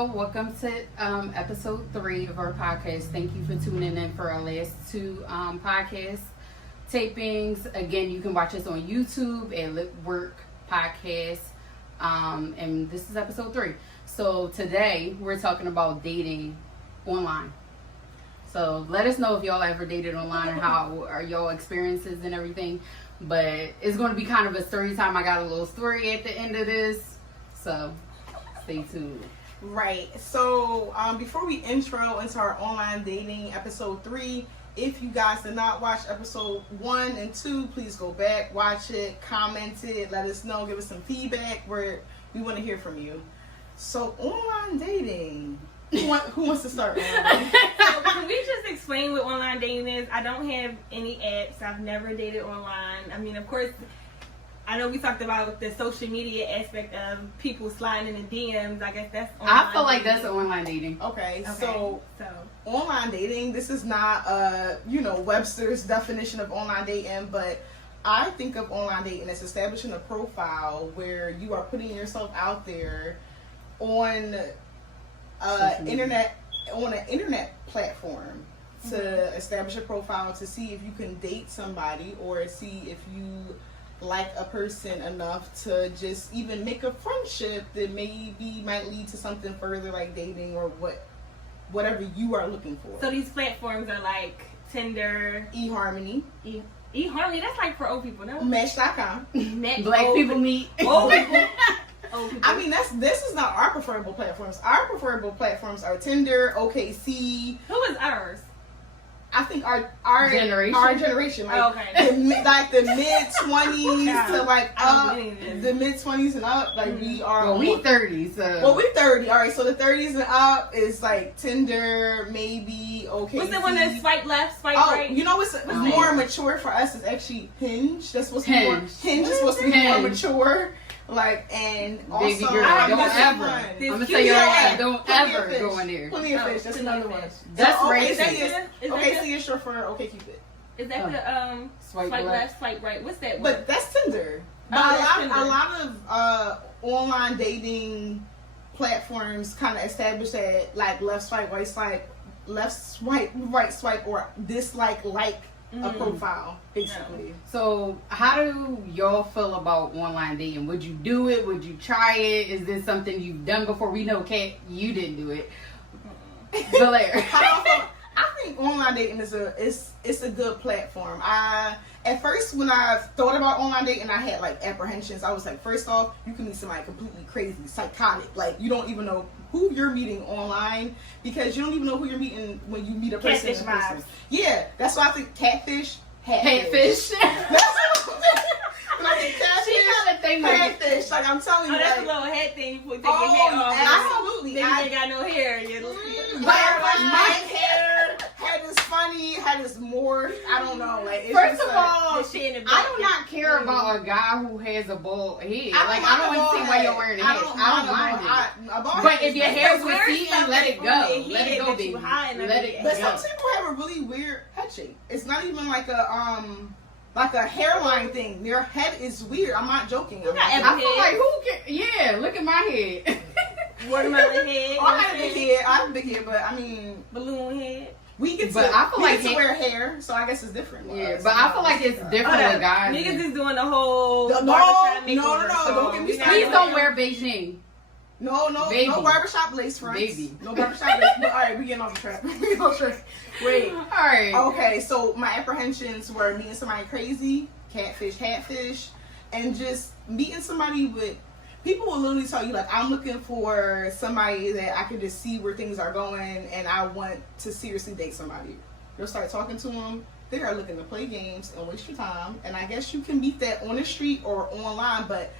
Hello, welcome to episode 3 of our podcast. Thank you for tuning in for our last 2 podcast tapings. Again, you can watch us on YouTube at Lipwork Podcast, and this is episode 3. So today we're talking about dating online. So let us know if y'all ever dated online and how are y'all experiences and everything. But it's going to be kind of a story time. I got a little story at the end of this, so stay tuned. Right. So before we intro into our online dating episode 3, if you guys did not watch episode 1 and 2, please go back, watch it, comment it, let us know, give us some feedback. We want to hear from you. So online dating. Who wants to start? So can we just explain what online dating is? I don't have any apps. I've never dated online. I mean, of course, I know we talked about the social media aspect of people sliding in the DMs. I guess that's online I feel like that's online dating. Okay. So online dating, this is not Webster's definition of online dating, but I think of online dating as establishing a profile where you are putting yourself out there on an internet platform to establish a profile to see if you can date somebody or see if you like a person enough to just even make a friendship that maybe might lead to something further like dating or whatever you are looking for. So these platforms are like Tinder, eHarmony. eHarmony, that's like for old people, no? Match.com. Black people meet. Old people. Old people. I mean, this is not our preferable platforms. Our preferable platforms are Tinder, OKC. Who is ours? I think our generation, like okay. the mid 20s to like up, the mid 20s and up, like we are. Well, we 30, so. Well, we 30. All right, so the 30s and up is like Tinder, maybe OKC. What's the one that swipe left, swipe right? You know what's more mature for us is actually Hinge. That's supposed to be more. Hinge is supposed to be more mature. Like, and also, baby girl, don't ever. I'm gonna tell you right now, don't ever go in there. Plenty of fish. That's another one. That's racist. OKC is short for OkCupid. Is that the swipe left, swipe right? What's that one? But that's Tinder. But a lot of online dating platforms kind of establish that like left swipe, right swipe, right swipe, or dislike a profile, basically. So how do y'all feel about online dating? Would you do it? Would you try it? Is this something you've done before? We know, Kat, you didn't do it. Belaire. I think online dating is a good platform. At first, when I thought about online dating, I had like apprehensions. I was like, first off, you can meet somebody completely crazy, psychotic. Like you don't even know who you're meeting online because you don't even know who you're meeting when you meet a person. Catfish vibes. Yeah, that's why I think catfish. Catfish. When I think catfish, she got a thing catfish. Like I'm telling you, that's like, a little head thing. You put your head off. Absolutely. Then you ain't got no hair. My hair head is funny, head is morphed. I don't know. Like it's first just of all, I do not care Mm. about a guy who has a bald head. I don't understand why you're wearing a hat. I don't mind it. But if your hair's receding, let it go. Let it go, baby. Let it go. But some people have a really weird head shape. It's not even like a hairline thing. Their head is weird. I'm not joking. I feel like who can? Yeah, look at my head. Watermelon head. I have a big head. I have a big head, but I mean balloon head. We get to wear hair, so I guess it's different. Yeah, but I feel like it's different with guys. Niggas is doing the whole no, don't get me started. Please don't wear Beijing. No barbershop lace fronts. Baby. No barbershop lace. No, all right, we getting off the track. Wait. All right. Okay, so my apprehensions were meeting somebody crazy, catfish, and just meeting somebody with. People will literally tell you, like, I'm looking for somebody that I can just see where things are going, and I want to seriously date somebody. You'll start talking to them. They are looking to play games and waste your time. And I guess you can meet that on the street or online, but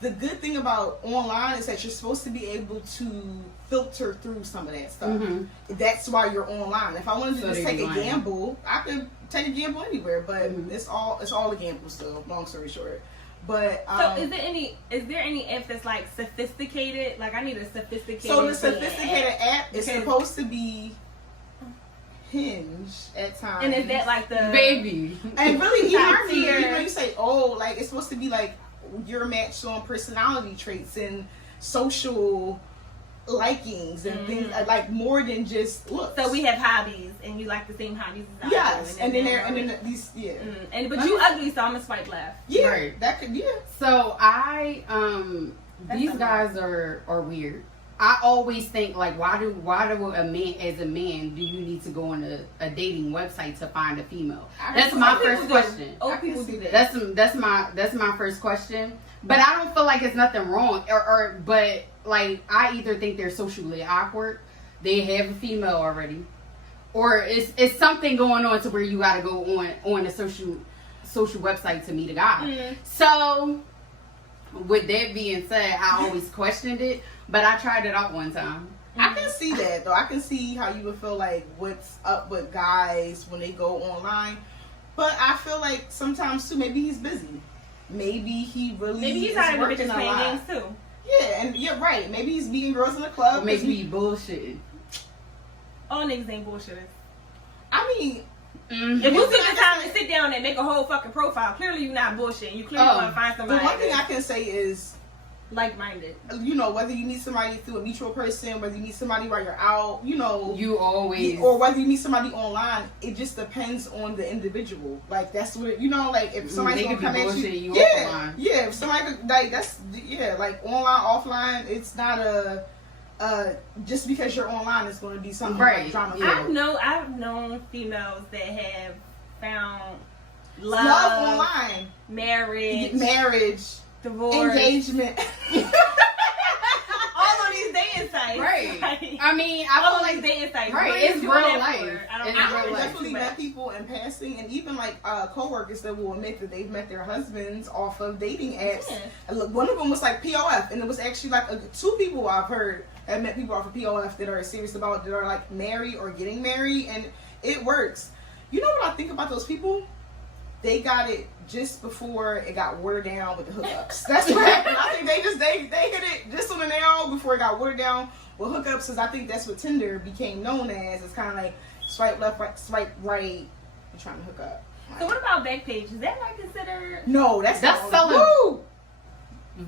the good thing about online is that you're supposed to be able to filter through some of that stuff. Mm-hmm. That's why you're online. If I wanted to just take a gamble, I could take a gamble anywhere, but it's all a gamble still, long story short. But so is there any app that's like sophisticated? Like I need a sophisticated. So the sophisticated app is supposed to be Hinge at times. And is that like the baby? And really, even when you say like it's supposed to be like you're matched on personality traits and social likings and things like more than just looks. So we have hobbies, and you like the same hobbies as I yes, do. and then these but you ugly, so I'm gonna swipe left. Yeah, Right. that could So these guys are weird. I always think like why do a man do you need to go on a dating website to find a female? That's my first question. Old people do that. That's my first question. But I don't feel like it's nothing wrong but like I either think they're socially awkward, they have a female already, or it's something going on to where you gotta go on a social website to meet a guy. So with that being said, I always questioned it, but I tried it out one time. I can see that though. I can see how you would feel like what's up with guys when they go online, but I feel like sometimes too maybe he's busy. Maybe he's out of the working bitches a playing lot. games too. Yeah, and you're right. Maybe he's meeting girls in the club. Maybe he bullshitting. All niggas ain't bullshitters. I mean, if you took the time to sit down and make a whole fucking profile, clearly you're not bullshitting. You clearly want to find somebody. the one thing I can say is, like-minded. you know, whether you meet somebody through a mutual person, whether you meet somebody while you're out, you know, You always or whether you meet somebody online, it just depends on the individual. Like that's what you know. Like if somebody's they gonna could be come at bullshitting you yeah, offline. yeah. If somebody like that's like online, offline. It's not just because you're online, it's going to be something like drama. Yeah. I've known females that have found love online, marriage, divorce, engagement. all on these dating sites. Right. Like, I mean, all I on feel these like dating sites. right, What it's you real doing that life. for? I don't It's know. I've real life. definitely met people in passing, and even like coworkers that will admit that they've met their husbands off of dating apps. Yeah. And look, one of them was like POF, and it was actually like two people I've heard have met people off of POF that are serious about that are like married or getting married, and it works. You know what I think about those people? They got it just before it got watered down with the hookups. That's what happened. I think they hit it just on the nail before it got watered down with hookups, because I think that's what Tinder became known as. It's kind of like swipe left, right, swipe right. You're trying to hook up. So what about Backpage? Is that not considered? No, that's selling Woo!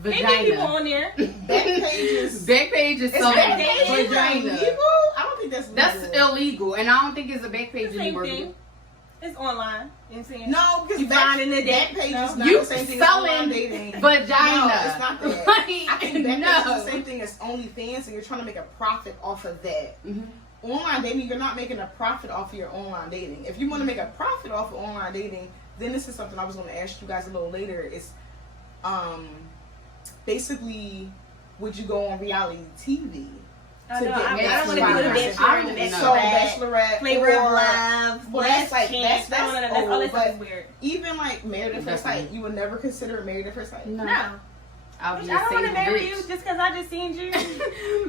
They get people vagina. on there. Backpage is Backpage is selling Backpage vagina. illegal? I don't think that's legal. That's illegal, and I don't think it's a Backpage Same anymore. thing. It's online. You know what I'm saying? No, because You finding the date. Backpage is not You the same thing as online selling dating. vagina. No, it's not that. Like, I think Backpage no. is the same thing as OnlyFans, and you're trying to make a profit off of that. Mhm. Online dating, you're not making a profit off of your online dating. If you want to make a profit off of online dating, then this is something I was going to ask you guys a little later. Is basically, would you go on reality TV? I to know. get I married don't want to to be the somebody? Bachelor and the I don't So Bachelorette. Bachelorette, Flavor of or Love, well, Last that's like Chance. that's all that old, stuff is but weird. even like Married at First Sight, Definitely. you would never consider Married at First Sight. No. No. I'll I just don't say want to marry bitch. you just because I just seen you.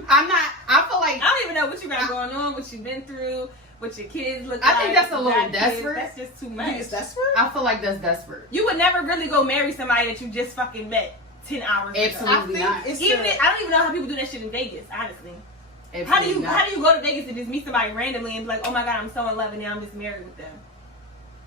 I'm not. I feel like I don't even know what you got going on, what you've been through, what your kids look I like. think that's a little got kids. desperate. That's just too You much. think it's desperate? I feel like that's desperate. You would never really go marry somebody that you just fucking met 10 hours ago. Absolutely. I think it's Even a- if, I don't even know how people do that shit in Vegas, honestly. Absolutely not. How do you go to Vegas and just meet somebody randomly and be like, oh my god, I'm so in love and now I'm just married with them?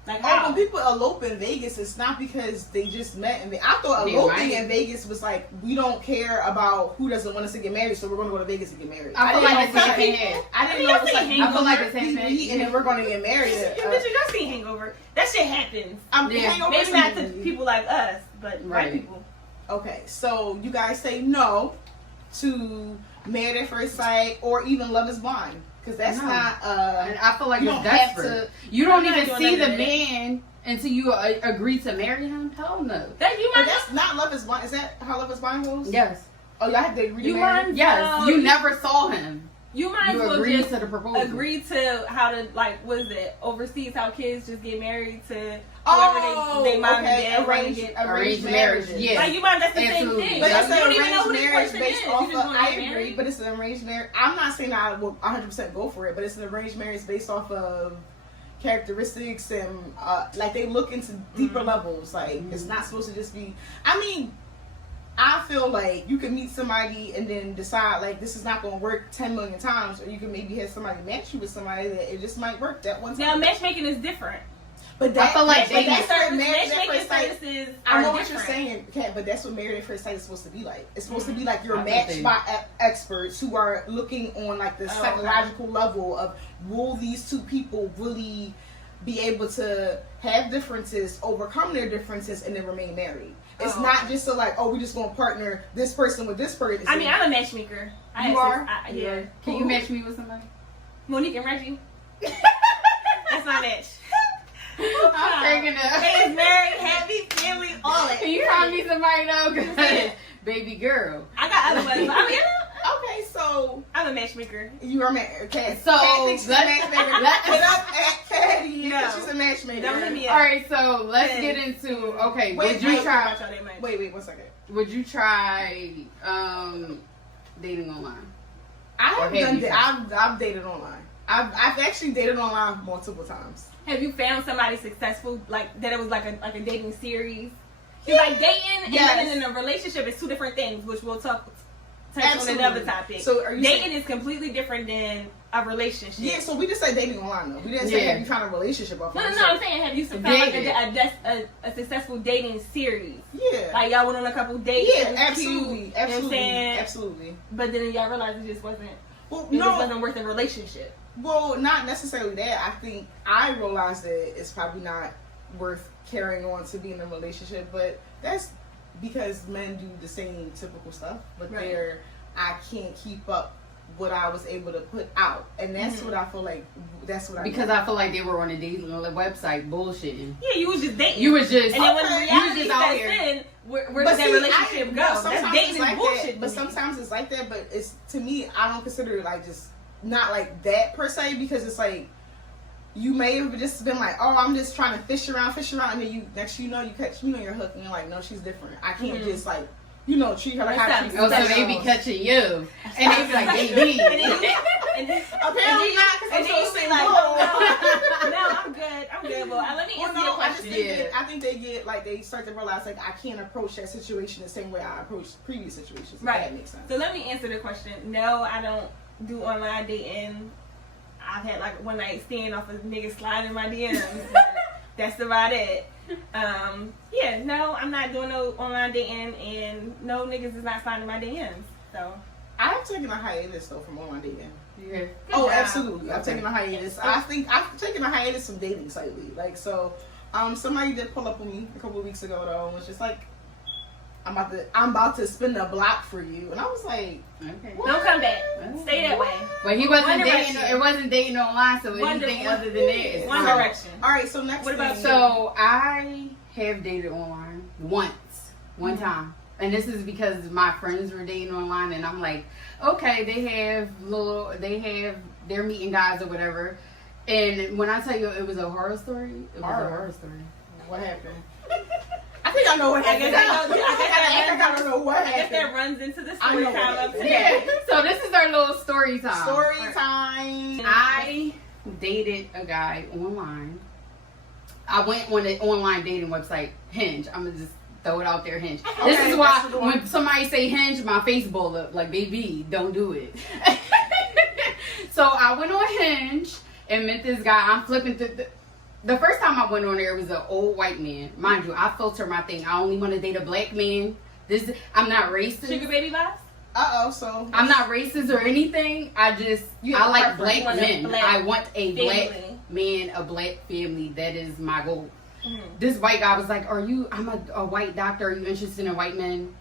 Like how? when people elope in Vegas, it's not because they just met in Vegas. I thought They eloping right. in Vegas was like, we don't care about who doesn't want us to get married, so we're going to go to Vegas and get married. I feel didn't like know it's it was half and like- half. I didn't know it was like, I feel like it's half we and half. meet and then we're going to get married. You bitches, y'all seen Hangover. That shit happens. Yeah. Hangover Maybe not to movie. people like us, but white Right. people. Okay, so you guys say no to Married at First Sight or even Love is Blind. Because that's No. not, And I feel like you it's don't have desperate. You don't I'm not even doing see none the of that. man until you agree to marry him. Hell no. That you but might that's not Love is Blind. Is that how Love is Blind goes? Yes. Oh, y'all have to agree You to marry? mind- Yes. No, You you- never saw him. you might as You well agreed just to the proposal. agree to how to, like, what is it, overseas, how kids just get married to whoever Oh, they mom okay. and dad want to Arranged, get. arranged Arranged marriage, marriages. yeah. Like, you might, that's the Absolutely. same thing. But Yeah. it's You an don't even know arranged who this marriage person based is. off You of, just want to I get agree, married. but it's an arranged marriage. I'm not saying I will 100% go for it, but it's an arranged marriage based off of characteristics and like they look into deeper levels. Like it's not supposed to just be. I mean, I feel like you can meet somebody and then decide like this is not going to work 10 million times, or you can maybe have somebody match you with somebody that it just might work that one time. Now, matchmaking is different. But that, I feel like but that's what married at matchmaking first sight. services I know are what different. you're saying, Kat, but that's what married at first sight is supposed to be like. It's supposed to be like you're I matched think- by experts who are looking on like the okay. psychological level of will these two people really be able to have differences, overcome their differences, and then remain married. It's not just so like, oh, we just gonna partner this person with this person. I mean, I'm a matchmaker. You are? Yeah. Can you match me with somebody? Monique and Reggie. That's my match. I'm taking it. They is married, happy, family, all that. Can you find me somebody though? 'Cause baby girl. I got other ones. But I mean, Okay, so I'm a matchmaker. you are married. Okay, So, Kat thinks she's a let's- matchmaker. let's- Put up at Patty. No. She's a matchmaker. Don't hit me up. All right, so let's Yeah. get into. Okay, Wait, would you wait, try? Wait, 1 second. Would you try dating online? I Or have have done you that. I've dated online. I've actually dated online multiple times. Have you found somebody successful like that? It was like a dating series. It's like dating Yes. and then a relationship is two different things, which we'll touch Absolutely. on another topic. So are you dating saying- is completely different than a relationship. Yeah, so we just said dating online though. We didn't say Yeah. have you found a relationship off. No, of no, it. no. I'm saying, have you found like a successful dating series? Yeah. Like y'all went on a couple dates. it Yeah, was absolutely, cute, you know what I'm absolutely, saying? absolutely. But then y'all realized it just wasn't. Well, It just no, wasn't worth a relationship. well, not necessarily that. I think I realized that it's probably not worth carrying on to be in a relationship, but that's because men do the same typical stuff, but Right. I can't keep up what I was able to put out, and that's Mhm. what I feel like. That's what Because I feel like they were on a dating website bullshitting. Yeah, you was just dating. You was just. and then when Okay. reality You was just out sets here. in, where But does that see, relationship no, go? That's sometimes dating it's is like bullshit. that. But to me. sometimes it's like that. But it's to me, I don't consider it like just not like that per se, because it's like you may have just been like, oh, I'm just trying to fish around, and then you next you know you catch me on your hook, and you're like, no, she's different. I can't Mhm. just like treat her like how I treat Oh, so somebody they be else. catching you, and they be like, baby. And then, Apparently not, because I'm and then you so be single. like, oh, no, I'm good. Well, let me Well, answer your no, I just question. think Yeah. I think they get like they start to realize like I can't approach that situation the same way I approached previous situations. If Right. that makes sense. So let me answer the question. No, I don't do online dating. I've had like one night stand off of niggas sliding in my DMs. But that's about it. Yeah, no, I'm not doing no online dating, and no niggas is not sliding in my DMs. So I've taken a hiatus though from online dating. Yeah. good Oh, job. absolutely. I've Okay. taken a hiatus. I think I've taken a hiatus from dating slightly. Like so, somebody did pull up on me a couple of weeks ago though, and was just like, I'm about to spin the block for you, and I was like, Okay. what? Don't come back. Stay that way. But he wasn't One dating. Direction. It wasn't dating online. So One anything Direction. other than that is One fine. Direction. All right, so next. What about thing- So I have dated online one Mm-hmm. time, and this is because my friends were dating online, and I'm like, okay, they're meeting guys or whatever. And when I tell you it was a horror story, it was a horror story. What happened? I think I know what I happened. guess I don't know what I guess that happened. runs into the I story know time what of it is. today. So this is our little story time. Story time. I dated a guy online. I went on the online dating website Hinge. I'm gonna just throw it out there, Hinge. This Okay, is why that's the one. when somebody say Hinge, my face blow up. Like, baby, don't do it. So I went on Hinge and met this guy. I'm flipping through the first time I went on there, it was an old white man. Mind you, I filter my thing. I only want to date a black man. I'm not racist. Sugar baby vibes? So I'm not racist or anything. I You have I a like preference. black You want a men. black I want a black family. man, a black family. That is my goal. Mhm. This white guy was like, I'm a white doctor. Are you interested in white men?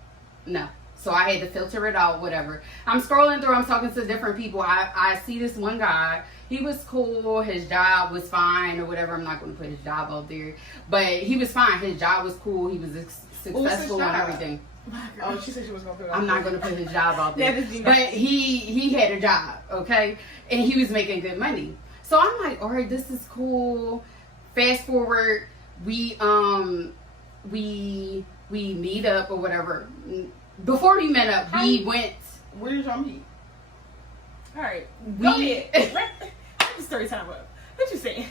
No. So I had to filter it out, whatever. I'm scrolling through. I'm talking to different people. I see this one guy. He was cool. His job was fine or whatever. I'm not going to put his job out there. But he was fine. His job was cool. He was was his successful and job? everything. Oh, she said she was gonna put it. I'm not going to put his job out there. That is the- But he had a job, okay? And he was making good money. So I'm like, all right, this is cool. Fast forward, we meet up or whatever. Before we met up, we went. Where did y'all meet? All right. We- Go ahead. Let the story time up. What you saying?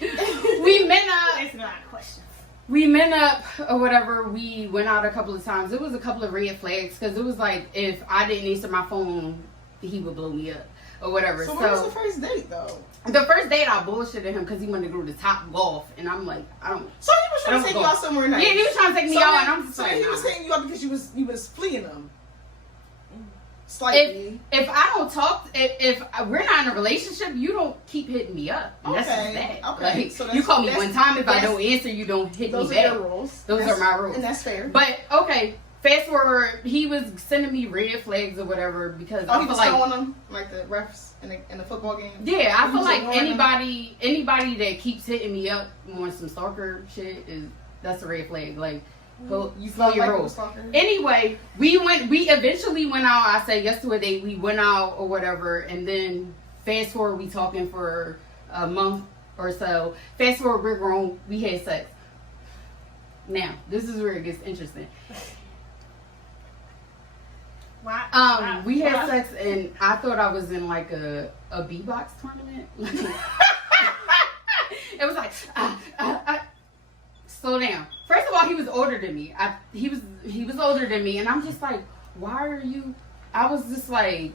We met up. Asking a lot of questions. We met up or whatever. We went out a couple of times. It was a couple of red flags because it was like if I didn't answer my phone, he would blow me up. or whatever. So what was the first date though? The first date I bullshitted him because he wanted to go to Top Golf, and I'm like, I don't. So he was trying to take you out somewhere nice. Yeah, he was trying to take me out, and I'm just so like, he was taking you out because you was fleeing him. Slightly. If I don't talk, if we're not in a relationship, you don't keep hitting me up. And that's just that. Okay. Like, So you call me one time, if I don't answer, you don't hit me those back. are your rules. Those are my rules. And that's fair. But, okay, fast forward, he was sending me red flags or whatever because I he feel was like... throwing them, like the refs in the football game? Yeah, I feel like anybody that keeps hitting me up on some stalker shit, that's a red flag. Like, you slow your roll. Anyway, we eventually went out. I said yes to a date. We went out or whatever, and then fast forward, we talking for a month or so. Fast forward, we're grown. We had sex. Now, this is where it gets interesting. Wow. We had sex, and I thought I was in like a B-box tournament. It was like, slow down. First of all, he was older than me. He was older than me, and I'm just like, why are you? I was just like,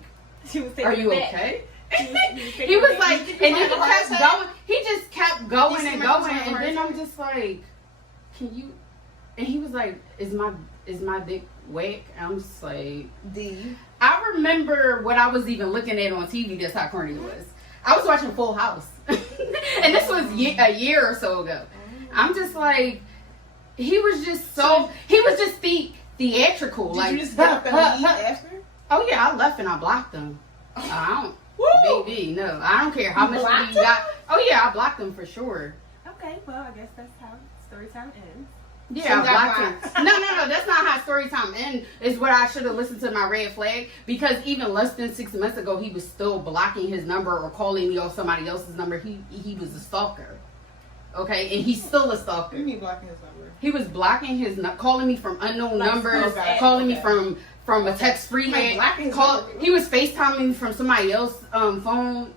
are you okay? He was like, and then he kept going. He just kept going and going, and then I'm just like, can you? And he was like, is my dick whack? I'm just like, D. I remember what I was even looking at on TV. That's how corny it was. I was watching Full House, and this was a year or so ago. I'm just like, he was just theatrical. Did like, you just get up and leave after? Oh yeah, I left and I blocked them. I don't, baby, no, I don't care how much money you got. Oh yeah, I blocked them for sure. Okay, well, I guess that's how story time ends. Yeah, I blocked him. No, that's not how story time ends. It's what I should have listened to my red flag, because even less than 6 months ago, he was still blocking his number or calling me off somebody else's number. He was a stalker. Okay, and he's still a stalker. What do you mean blocking his number? He was blocking calling me from unknown numbers, okay, calling me from a text free Like blocking his number. He was FaceTiming from somebody else's phone.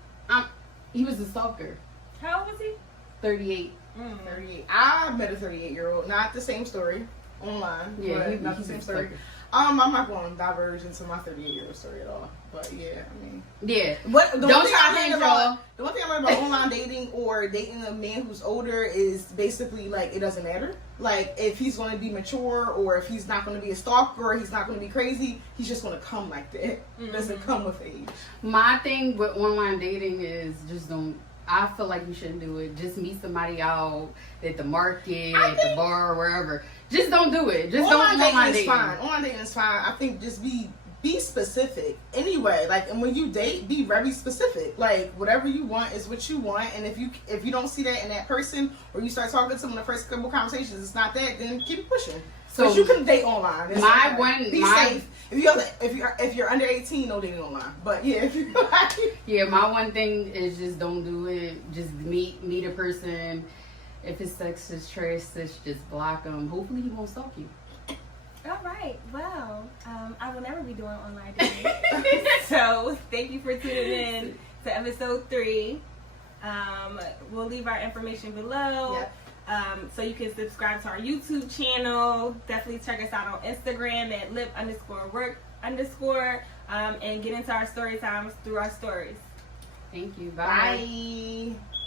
He was a stalker. How old was he? 38. 38. I met a 38-year-old. Not the same story. Online. Yeah, not the same story. I'm not going to diverge into my 38-year-old story at all. But yeah, I mean. Yeah. The one thing I learned y'all. about online dating or dating a man who's older is basically like it doesn't matter. Like if he's going to be mature or if he's not going to be a stalker or he's not going to be crazy, he's just going to come like that. It doesn't come with age. My thing with online dating is just don't. I feel like you shouldn't do it. Just meet somebody out at the market, at the bar, wherever. Just don't do it. Just don't do online dating. Online dating is fine. I think just be specific. Anyway, like, and when you date, be very specific. Like, whatever you want is what you want. And if you don't see that in that person, or you start talking to them in the first couple conversations, it's not that, then keep it pushing. So but you can date online. It's be safe. If you're under 18, no dating online. But yeah, if you yeah, my one thing is just don't do it. Just meet a person. If his sex is trash, just block him. Hopefully he won't stalk you. All right. Well, I will never be doing online dating. So thank you for tuning in to episode 3. We'll leave our information below. Yep. So you can subscribe to our YouTube channel. Definitely check us out on Instagram at lip_work_ and get into our story times through our stories. Thank you. Bye. Bye.